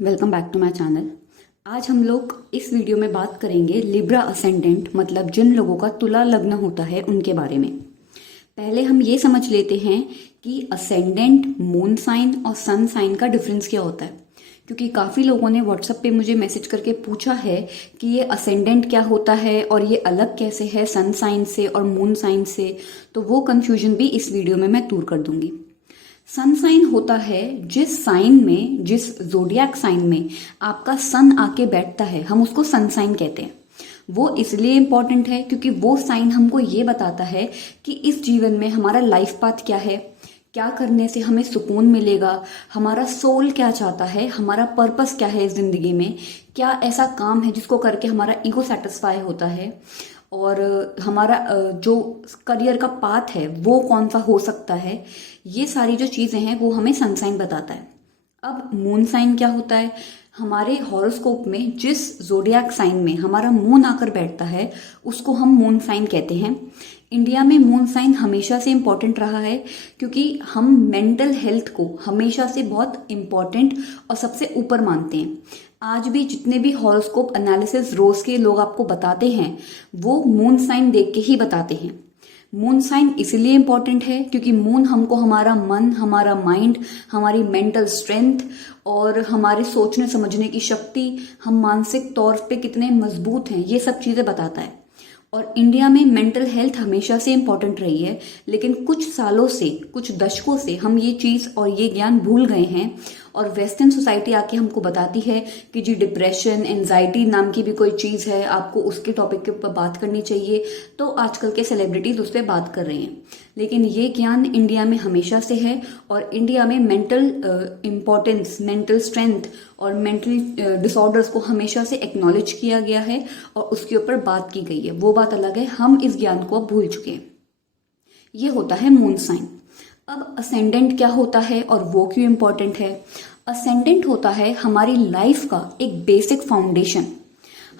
Welcome back to my channel. आज हम लोग इस वीडियो में बात करेंगे लिब्रा असेंडेंट मतलब जिन लोगों का तुला लग्न होता है उनके बारे में। पहले हम ये समझ लेते हैं कि असेंडेंट, मून साइन और सन साइन का डिफरेंस क्या होता है, क्योंकि काफ़ी लोगों ने व्हाट्सएप पे मुझे मैसेज करके पूछा है कि ये असेंडेंट क्या होता है और ये अलग कैसे है सन साइन से और मून साइन से। तो वो कंफ्यूजन भी इस वीडियो में मैं दूर कर दूंगी। सन साइन होता है जिस साइन में, जिस जोडियाक साइन में आपका सन आके बैठता है, हम उसको सन साइन कहते हैं। वो इसलिए इम्पोर्टेंट है क्योंकि वो साइन हमको ये बताता है कि इस जीवन में हमारा लाइफ पाथ क्या है, क्या करने से हमें सुकून मिलेगा, हमारा सोल क्या चाहता है, हमारा पर्पस क्या है इस जिंदगी में, क्या ऐसा काम है जिसको करके हमारा ईगो सेटिस्फाई होता है, और हमारा जो करियर का पाथ है वो कौन सा हो सकता है। ये सारी जो चीज़ें हैं वो हमें सन साइन बताता है। अब मून साइन क्या होता है? हमारे हॉरोस्कोप में जिस जोडियाक साइन में हमारा मून आकर बैठता है उसको हम मून साइन कहते हैं। इंडिया में मून साइन हमेशा से इम्पॉर्टेंट रहा है क्योंकि हम मेंटल हेल्थ को हमेशा से बहुत इम्पॉर्टेंट और सबसे ऊपर मानते हैं। आज भी जितने भी हॉरोस्कोप एनालिसिस रोज के लोग आपको बताते हैं वो मून साइन देख के ही बताते हैं। मून साइन इसलिए इम्पॉर्टेंट है क्योंकि मून हमको हमारा मन, हमारा माइंड, हमारी मेंटल स्ट्रेंथ और हमारे सोचने समझने की शक्ति, हम मानसिक तौर पे कितने मजबूत हैं, ये सब चीज़ें बताता है। और इंडिया में मेंटल हेल्थ हमेशा से इम्पॉर्टेंट रही है, लेकिन कुछ सालों से, कुछ दशकों से हम ये चीज़ और ये ज्ञान भूल गए हैं। और वेस्टर्न सोसाइटी आके हमको बताती है कि जी डिप्रेशन, एंजाइटी नाम की भी कोई चीज़ है, आपको उसके टॉपिक के ऊपर बात करनी चाहिए। तो आजकल के सेलिब्रिटीज उस पर बात कर रही हैं, लेकिन ये ज्ञान इंडिया में हमेशा से है। और इंडिया में मेंटल इम्पोर्टेंस, मेंटल स्ट्रेंथ और मेंटल डिसऑर्डर्स को हमेशा से एक्नॉलेज किया गया है और उसके ऊपर बात की गई है। वो बात अलग है, हम इस ज्ञान को अब भूल चुके हैं। ये होता है मून साइन। अब असेंडेंट क्या होता है और वो क्यों इम्पोर्टेंट है? असेंडेंट होता है हमारी लाइफ का एक बेसिक फाउंडेशन।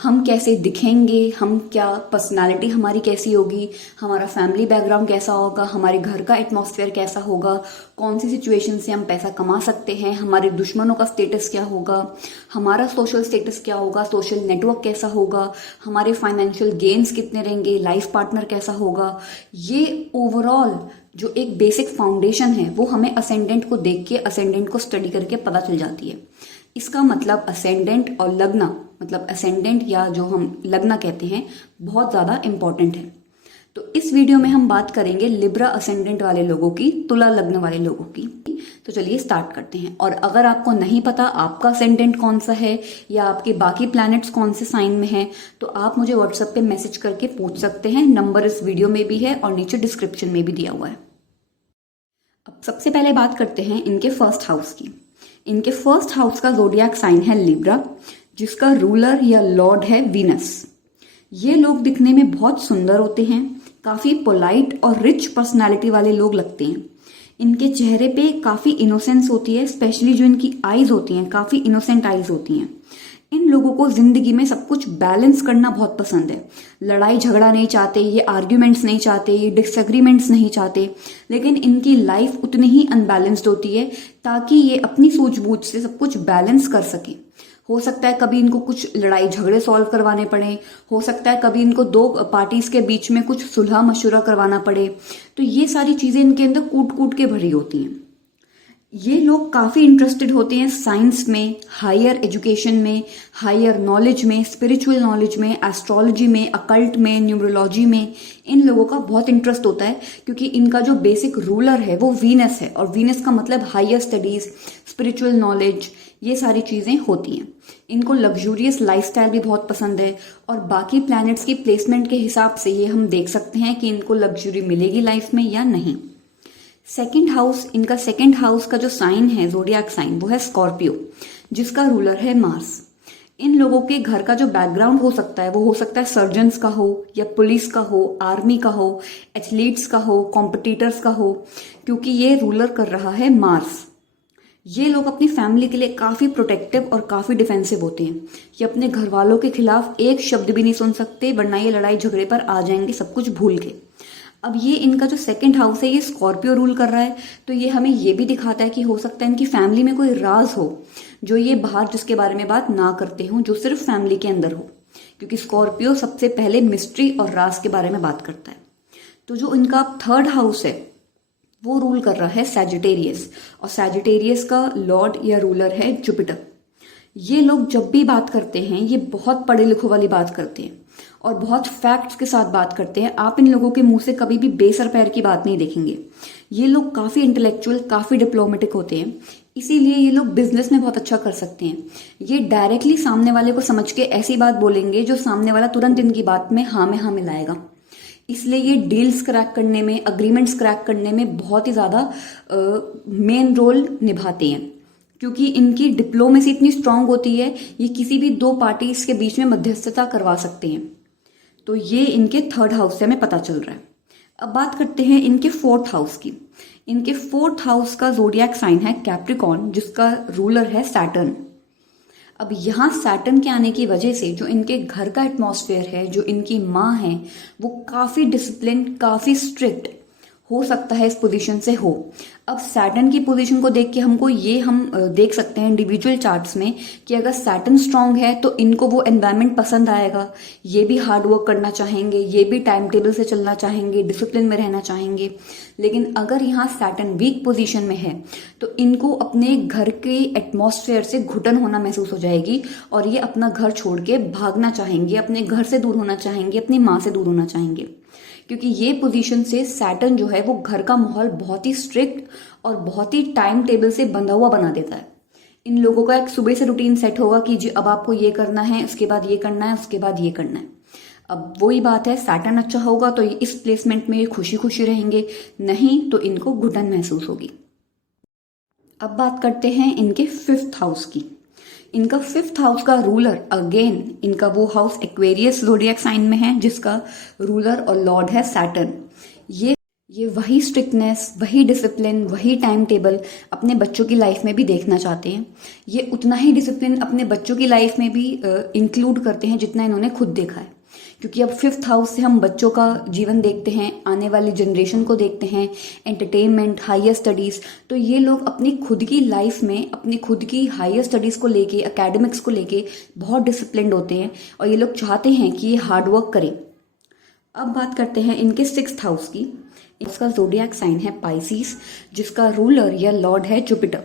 हम कैसे दिखेंगे, हम क्या पर्सनालिटी हमारी कैसी होगी, हमारा फैमिली बैकग्राउंड कैसा होगा, हमारे घर का एटमॉस्फेयर कैसा होगा, कौन सी सिचुएशन से हम पैसा कमा सकते हैं, हमारे दुश्मनों का स्टेटस क्या होगा, हमारा सोशल स्टेटस क्या होगा, सोशल नेटवर्क कैसा होगा, हमारे फाइनेंशियल गेन्स कितने रहेंगे, लाइफ पार्टनर कैसा होगा। ये ओवरऑल जो एक बेसिक फाउंडेशन है वो हमें असेंडेंट को देख के, असेंडेंट को स्टडी करके पता चल जाती है। इसका मतलब असेंडेंट और लग्न, मतलब असेंडेंट या जो हम लग्न कहते हैं, बहुत ज़्यादा इम्पॉर्टेंट है। तो इस वीडियो में हम बात करेंगे लिब्रा असेंडेंट वाले लोगों की, तुला लग्न वाले लोगों की। तो चलिए स्टार्ट करते हैं। और अगर आपको नहीं पता आपका असेंडेंट कौन सा है या आपके बाकी प्लैनेट्स कौन से साइन में हैं, तो आप मुझे व्हाट्सएप पे मैसेज करके पूछ सकते हैं। नंबर इस वीडियो में भी है और नीचे डिस्क्रिप्शन में भी दिया हुआ है। अब सबसे पहले बात करते हैं इनके फर्स्ट हाउस की। इनके फर्स्ट हाउस का जोडियाक साइन है लिब्रा, जिसका रूलर या लॉर्ड है वीनस। ये लोग दिखने में बहुत सुंदर होते हैं, काफी पोलाइट और रिच पर्सनालिटी वाले लोग लगते हैं। इनके चेहरे पे काफी इनोसेंस होती है, स्पेशली जो इनकी आईज होती हैं काफी इनोसेंट आईज होती हैं। इन लोगों को जिंदगी में सब कुछ बैलेंस करना बहुत पसंद है। लड़ाई झगड़ा नहीं चाहते, ये आर्ग्यूमेंट्स नहीं चाहते, ये डिसएग्रीमेंट्स नहीं चाहते, लेकिन इनकी लाइफ उतनी ही अनबैलेंस्ड होती है ताकि ये अपनी सूझबूझ से सब कुछ बैलेंस कर सके। हो सकता है कभी इनको कुछ लड़ाई झगड़े सॉल्व करवाने पड़े, हो सकता है कभी इनको दो पार्टीज के बीच में कुछ सुलह मशुरा करवाना पड़े। तो ये सारी चीजें इनके अंदर कूट कूट के भरी होती हैं। ये लोग काफ़ी इंटरेस्टेड होते हैं साइंस में, हायर एजुकेशन में, हायर नॉलेज में, स्पिरिचुअल नॉलेज में, एस्ट्रोलॉजी में, अकल्ट में, न्यूमरोलॉजी में। इन लोगों का बहुत इंटरेस्ट होता है क्योंकि इनका जो बेसिक रूलर है वो वीनस है, और वीनस का मतलब हायर स्टडीज, स्पिरिचुअल नॉलेज, ये सारी चीज़ें होती हैं। इनको लग्जूरियस लाइफस्टाइल भी बहुत पसंद है, और बाकी प्लैनेट्स की प्लेसमेंट के हिसाब से ये हम देख सकते हैं कि इनको लग्जरी मिलेगी लाइफ में या नहीं। सेकंड हाउस, इनका सेकंड हाउस का जो साइन है जोडियाक साइन, वो है स्कॉर्पियो, जिसका रूलर है मार्स। इन लोगों के घर का जो बैकग्राउंड हो सकता है वो हो सकता है सर्जन्स का हो, या पुलिस का हो, आर्मी का हो, एथलीट्स का हो, कॉम्पिटिटर्स का हो, क्योंकि ये रूलर कर रहा है मार्स। ये लोग अपनी फैमिली के लिए काफ़ी प्रोटेक्टिव और काफ़ी डिफेंसिव होते हैं। ये अपने घर वालों के खिलाफ एक शब्द भी नहीं सुन सकते, वरना ये लड़ाई झगड़े पर आ जाएंगे सब कुछ भूल के। अब ये इनका जो सेकंड हाउस है ये स्कॉर्पियो रूल कर रहा है, तो ये हमें ये भी दिखाता है कि हो सकता है इनकी फैमिली में कोई राज हो जो ये बाहर जिसके बारे में बात ना करते हो, जो सिर्फ फैमिली के अंदर हो, क्योंकि स्कॉर्पियो सबसे पहले मिस्ट्री और राज के बारे में बात करता है। तो जो इनका थर्ड हाउस है वो रूल कर रहा है सैजिटेरियस, और सैजिटेरियस का लॉर्ड या रूलर है जुपिटर। ये लोग जब भी बात करते हैं ये बहुत पढ़े लिखों वाली बात करते हैं और बहुत फैक्ट्स के साथ बात करते हैं। आप इन लोगों के मुंह से कभी भी बेसर पैर की बात नहीं देखेंगे। ये लोग काफ़ी इंटेलेक्चुअल, काफ़ी डिप्लोमेटिक होते हैं, इसीलिए ये लोग बिजनेस में बहुत अच्छा कर सकते हैं। ये डायरेक्टली सामने वाले को समझ के ऐसी बात बोलेंगे जो सामने वाला तुरंत इनकी बात में हाँ मिलाएगा। इसलिए ये डील्स क्रैक करने में, अग्रीमेंट्स क्रैक करने में बहुत ही ज़्यादा मेन रोल निभाते हैं, क्योंकि इनकी डिप्लोमेसी इतनी स्ट्रांग होती है, ये किसी भी दो पार्टीज के बीच में मध्यस्थता करवा सकते हैं। तो ये इनके थर्ड हाउस से हमें पता चल रहा है। अब बात करते हैं इनके फोर्थ हाउस की। इनके फोर्थ हाउस का ज़ोडिएक साइन है कैप्रिकॉर्न, जिसका रूलर है सैटर्न। अब यहाँ सैटर्न के आने की वजह से जो इनके घर का एटमॉस्फेयर है, जो इनकी माँ है, वो काफ़ी डिसिप्लिन, काफ़ी स्ट्रिक्ट हो सकता है इस पोजीशन से हो। अब सैटर्न की पोजीशन को देख के हम देख सकते हैं इंडिविजुअल चार्ट्स में कि अगर सैटर्न स्ट्रांग है तो इनको वो एनवायरनमेंट पसंद आएगा, ये भी हार्ड वर्क करना चाहेंगे, ये भी टाइम टेबल से चलना चाहेंगे, डिसिप्लिन में रहना चाहेंगे। लेकिन अगर यहाँ सैटर्न वीक पोजीशन में है तो इनको अपने घर के एटमॉस्फेयर से घुटन होना महसूस हो जाएगी और ये अपना घर छोड़ के भागना चाहेंगे, अपने घर से दूर होना चाहेंगे, अपनी माँ से दूर होना चाहेंगे, क्योंकि ये पोजीशन से सैटर्न जो है वो घर का माहौल बहुत ही स्ट्रिक्ट और बहुत ही टाइम टेबल से बंधा हुआ बना देता है। इन लोगों का एक सुबह से रूटीन सेट होगा कि जी अब आपको ये करना है, उसके बाद ये करना है, उसके बाद ये करना है। अब वही बात है, सैटर्न अच्छा होगा तो इस प्लेसमेंट में खुशी खुशी रहेंगे, नहीं तो इनको घुटन महसूस होगी। अब बात करते हैं इनके फिफ्थ हाउस की। इनका फिफ्थ हाउस का रूलर अगेन इनका वो हाउस एक्वेरियस ज़ोडिएक साइन में है, जिसका रूलर और लॉर्ड है सैटर्न। ये वही स्ट्रिक्टनेस, वही डिसिप्लिन, वही टाइम टेबल अपने बच्चों की लाइफ में भी देखना चाहते हैं। ये उतना ही डिसिप्लिन अपने बच्चों की लाइफ में भी इंक्लूड करते हैं जितना इन्होंने खुद देखा है, क्योंकि अब फिफ्थ हाउस से हम बच्चों का जीवन देखते हैं, आने वाली जनरेशन को देखते हैं, एंटरटेनमेंट, हायर स्टडीज़। तो ये लोग अपनी खुद की लाइफ में, अपनी खुद की हायर स्टडीज़ को लेके, एकेडमिक्स को लेके बहुत डिसिप्लिन्ड होते हैं और ये लोग चाहते हैं कि ये हार्ड वर्क करें। अब बात करते हैं इनके सिक्स्थ हाउस की। इसका ज़ोडिएक साइन है पाइसिस, जिसका रूलर या लॉर्ड है जुपिटर।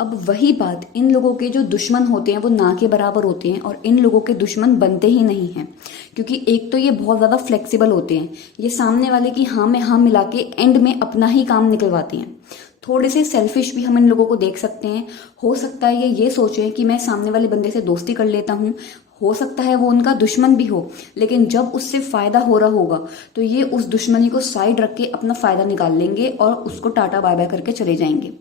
अब वही बात, इन लोगों के जो दुश्मन होते हैं वो ना के बराबर होते हैं और इन लोगों के दुश्मन बनते ही नहीं हैं, क्योंकि एक तो ये बहुत ज़्यादा फ्लेक्सिबल होते हैं, ये सामने वाले की हाँ में हाँ मिला के एंड में अपना ही काम निकलवाते हैं। थोड़े से सेल्फिश भी हम इन लोगों को देख सकते हैं। हो सकता है ये सोचें कि मैं सामने वाले बंदे से दोस्ती कर लेता हूँ, हो सकता है वो उनका दुश्मन भी हो, लेकिन जब उससे फायदा हो रहा होगा तो ये उस दुश्मनी को साइड रख के अपना फायदा निकाल लेंगे और उसको टाटा बाय बाय करके चले जाएंगे।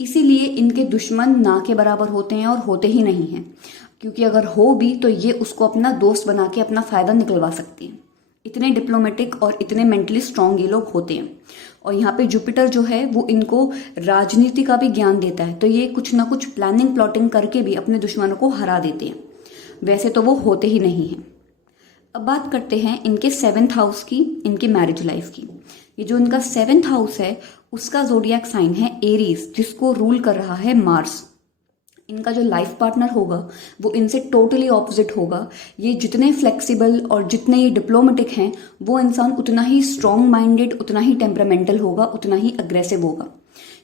इसीलिए इनके दुश्मन ना के बराबर होते हैं और होते ही नहीं हैं, क्योंकि अगर हो भी तो ये उसको अपना दोस्त बना के अपना फायदा निकलवा सकते हैं। इतने डिप्लोमेटिक और इतने मेंटली स्ट्रांग ये लोग होते हैं। और यहाँ पे जुपिटर जो है वो इनको राजनीति का भी ज्ञान देता है, तो ये कुछ ना कुछ प्लानिंग प्लॉटिंग करके भी अपने दुश्मनों को हरा देते हैं। वैसे तो वो होते ही नहीं हैं। अब बात करते हैं इनके सेवेंथ हाउस की, इनके मैरिज लाइफ की। ये जो इनका सेवेंथ हाउस है उसका ज़ोडिएक साइन है एरीज, जिसको रूल कर रहा है मार्स। इनका जो लाइफ पार्टनर होगा वो इनसे टोटली ऑपोजिट होगा। ये जितने फ्लेक्सिबल और जितने ये डिप्लोमेटिक हैं वो इंसान उतना ही स्ट्रॉन्ग माइंडेड, उतना ही टेम्परामेंटल होगा, उतना ही अग्रेसिव होगा,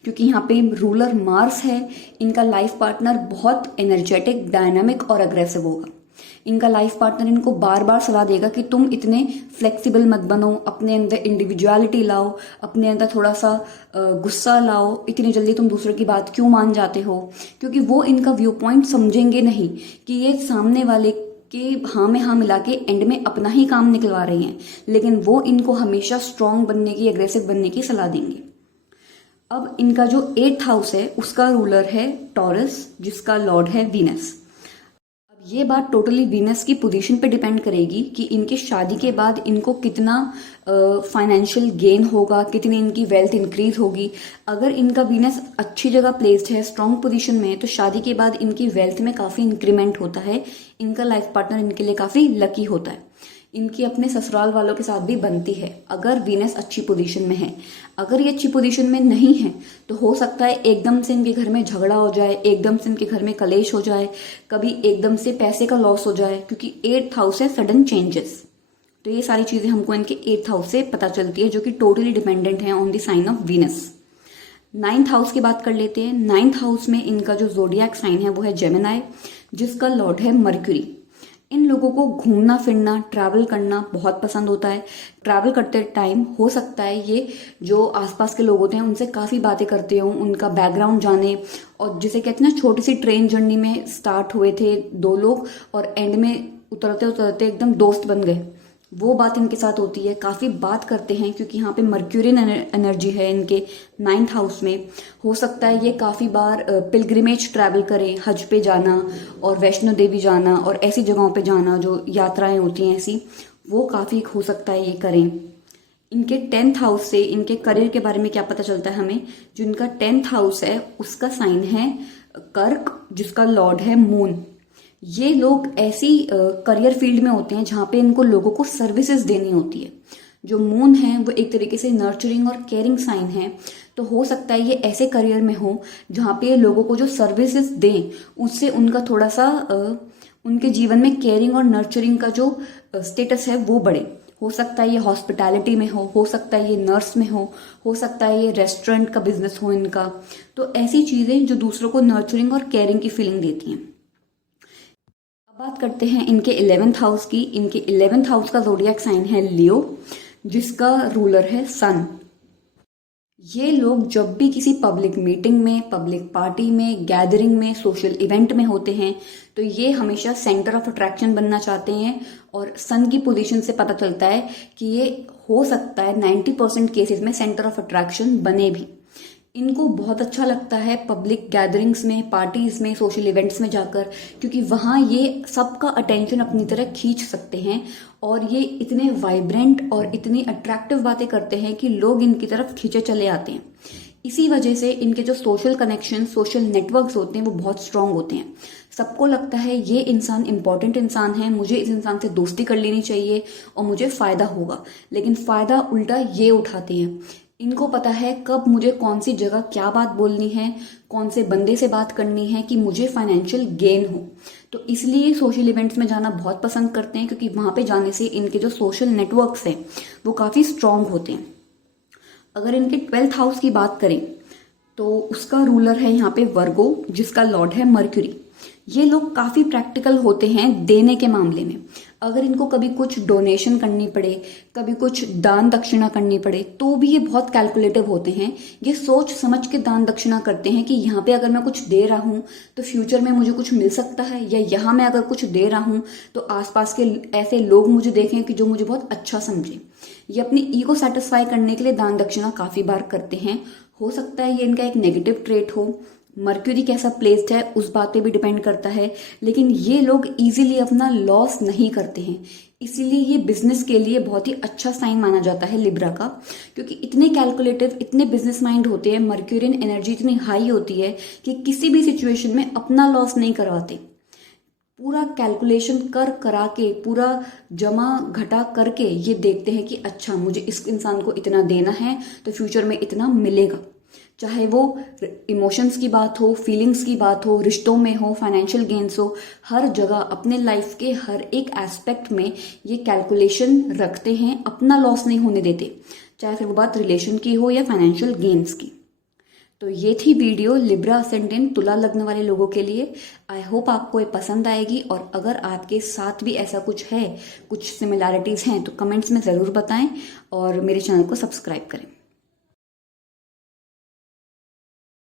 क्योंकि यहाँ पे रूलर मार्स है। इनका लाइफ पार्टनर बहुत एनर्जेटिक, डायनामिक और अग्रेसिव होगा। इनका लाइफ पार्टनर इनको बार बार सलाह देगा कि तुम इतने फ्लेक्सिबल मत बनो, अपने अंदर इंडिविजुअलिटी लाओ, अपने अंदर थोड़ा सा गुस्सा लाओ, इतनी जल्दी तुम दूसरे की बात क्यों मान जाते हो, क्योंकि वो इनका व्यू पॉइंट समझेंगे नहीं कि ये सामने वाले के हाँ में हाँ मिला के एंड में अपना ही काम निकलवा रही हैं, लेकिन वो इनको हमेशा स्ट्रांग बनने की, अग्रेसिव बनने की सलाह देंगे। अब इनका जो एट्थ हाउस है उसका रूलर है टॉरस, जिसका लॉर्ड है वीनस। अब ये बात टोटली वीनस की पोजीशन पे डिपेंड करेगी कि इनके शादी के बाद इनको कितना फाइनेंशियल गेन होगा, कितनी इनकी वेल्थ इंक्रीज होगी। अगर इनका वीनस अच्छी जगह प्लेस्ड है, स्ट्रांग पोजीशन में है, तो शादी के बाद इनकी वेल्थ में काफ़ी इंक्रीमेंट होता है। इनका लाइफ पार्टनर इनके लिए काफ़ी लकी होता है। इनकी अपने ससुराल वालों के साथ भी बनती है अगर वीनस अच्छी पोजीशन में है। अगर ये अच्छी पोजीशन में नहीं है तो हो सकता है एकदम से इनके घर में झगड़ा हो जाए, एकदम से इनके घर में कलेश हो जाए, कभी एकदम से पैसे का लॉस हो जाए, क्योंकि 8th हाउस है सडन चेंजेस। तो ये सारी चीजें हमको इनके 8th हाउस से पता चलती है, जो कि टोटली डिपेंडेंट है on the sign of Venus. 9th house की बात कर लेते हैं। 9th हाउस में इनका जो जोडियाक साइन है वो है जेमिनाई, जिसका लॉर्ड है मर्क्यूरी। इन लोगों को घूमना फिरना, ट्रैवल करना बहुत पसंद होता है। ट्रैवल करते टाइम हो सकता है ये जो आसपास के लोग होते हैं उनसे काफ़ी बातें करते हो, उनका बैकग्राउंड जाने, और जिसे कहते हैं ना, छोटी सी ट्रेन जर्नी में स्टार्ट हुए थे 2 लोग और एंड में उतरते उतरते एकदम दोस्त बन गए, वो बात इनके साथ होती है। काफ़ी बात करते हैं क्योंकि यहाँ पे मर्क्यूरियन एनर्जी है इनके 9th हाउस में। हो सकता है ये काफ़ी बार पिलग्रिमेज ट्रैवल करें, हज पे जाना और वैष्णो देवी जाना और ऐसी जगहों पे जाना जो यात्राएं होती हैं ऐसी, वो काफ़ी हो सकता है ये करें। इनके 10th हाउस से इनके करियर के बारे में क्या पता चलता है हमें? जो इनका 10th हाउस है उसका साइन है कर्क, जिसका लॉर्ड है मून। ये लोग ऐसी करियर फील्ड में होते हैं जहाँ पे इनको लोगों को सर्विसेज देनी होती है। जो मून है वो एक तरीके से नर्चरिंग और केयरिंग साइन है, तो हो सकता है ये ऐसे करियर में हो जहाँ पे लोगों को जो सर्विसेज दें उससे उनका थोड़ा सा उनके जीवन में केयरिंग और नर्चरिंग का जो स्टेटस है वो बढ़े। हो सकता है ये हॉस्पिटैलिटी में हो सकता है ये नर्स में हो सकता है ये रेस्टोरेंट का बिजनेस हो इनका। तो ऐसी चीज़ें जो दूसरों को नर्चरिंग और केयरिंग की फीलिंग देती हैं। बात करते हैं इनके 11th हाउस की। इनके 11th हाउस का ज़ोडिएक साइन है लियो, जिसका रूलर है सन। ये लोग जब भी किसी पब्लिक मीटिंग में, पब्लिक पार्टी में, गैदरिंग में, सोशल इवेंट में होते हैं तो ये हमेशा सेंटर ऑफ अट्रैक्शन बनना चाहते हैं। और सन की पोजीशन से पता चलता है कि ये हो सकता है 90% केसेस में सेंटर ऑफ अट्रैक्शन बने भी। इनको बहुत अच्छा लगता है पब्लिक गैदरिंग्स में, पार्टीज में, सोशल इवेंट्स में जाकर, क्योंकि वहाँ ये सबका अटेंशन अपनी तरह खींच सकते हैं और ये इतने वाइब्रेंट और इतनी अट्रैक्टिव बातें करते हैं कि लोग इनकी तरफ खींचे चले आते हैं। इसी वजह से इनके जो सोशल कनेक्शन, सोशल नेटवर्क्स होते हैं वो बहुत स्ट्रांग होते हैं। सबको लगता है ये इंसान इंपॉर्टेंट इंसान है, मुझे इस इंसान से दोस्ती कर लेनी चाहिए और मुझे फायदा होगा, लेकिन फायदा उल्टा ये उठाते हैं। इनको पता है कब मुझे कौन सी जगह क्या बात बोलनी है, कौन से बंदे से बात करनी है कि मुझे फाइनेंशियल गेन हो। तो इसलिए सोशल इवेंट्स में जाना बहुत पसंद करते हैं, क्योंकि वहाँ पे जाने से इनके जो सोशल नेटवर्क्स हैं वो काफ़ी स्ट्रांग होते हैं। अगर इनके 12th हाउस की बात करें तो उसका रूलर है यहाँ पे वर्गो, जिसका लॉर्ड है मर्क्यूरी। ये लोग काफ़ी प्रैक्टिकल होते हैं देने के मामले में। अगर इनको कभी कुछ डोनेशन करनी पड़े, कभी कुछ दान दक्षिणा करनी पड़े, तो भी ये बहुत कैलकुलेटिव होते हैं। ये सोच समझ के दान दक्षिणा करते हैं कि यहाँ पे अगर मैं कुछ दे रहा हूँ तो फ्यूचर में मुझे कुछ मिल सकता है, या यहाँ मैं अगर कुछ दे रहा हूँ तो आसपास के ऐसे लोग मुझे देखें कि जो मुझे बहुत अच्छा समझे। ये अपनी ईगो सेटिस्फाई करने के लिए दान दक्षिणा काफ़ी बार करते हैं। हो सकता है ये इनका एक नेगेटिव ट्रेट हो। मर्क्यूरी कैसा प्लेस्ड है उस बात पे भी डिपेंड करता है, लेकिन ये लोग इजीली अपना लॉस नहीं करते हैं। इसीलिए ये बिजनेस के लिए बहुत ही अच्छा साइन माना जाता है लिब्रा का, क्योंकि इतने कैलकुलेटिव, इतने बिजनेस माइंड होते हैं। मर्क्यूरियन एनर्जी इतनी हाई होती है कि किसी भी सिचुएशन में अपना लॉस नहीं करवाते। पूरा कैलकुलेशन करा के, पूरा जमा घटा करके ये देखते हैं कि अच्छा मुझे इस इंसान को इतना देना है तो फ्यूचर में इतना मिलेगा। चाहे वो इमोशंस की बात हो, फीलिंग्स की बात हो, रिश्तों में हो, फाइनेंशियल गेन्स हो, हर जगह अपने लाइफ के हर एक एस्पेक्ट में ये कैलकुलेशन रखते हैं, अपना लॉस नहीं होने देते, चाहे फिर वो बात रिलेशन की हो या फाइनेंशियल गेन्स की। तो ये थी वीडियो लिब्रा असेंडेंट तुला लग्न वाले लोगों के लिए। आई होप आपको ये पसंद आएगी, और अगर आपके साथ भी ऐसा कुछ है, कुछ सिमिलैरिटीज़ हैं, तो कमेंट्स में ज़रूर बताएं और मेरे चैनल को सब्सक्राइब करें।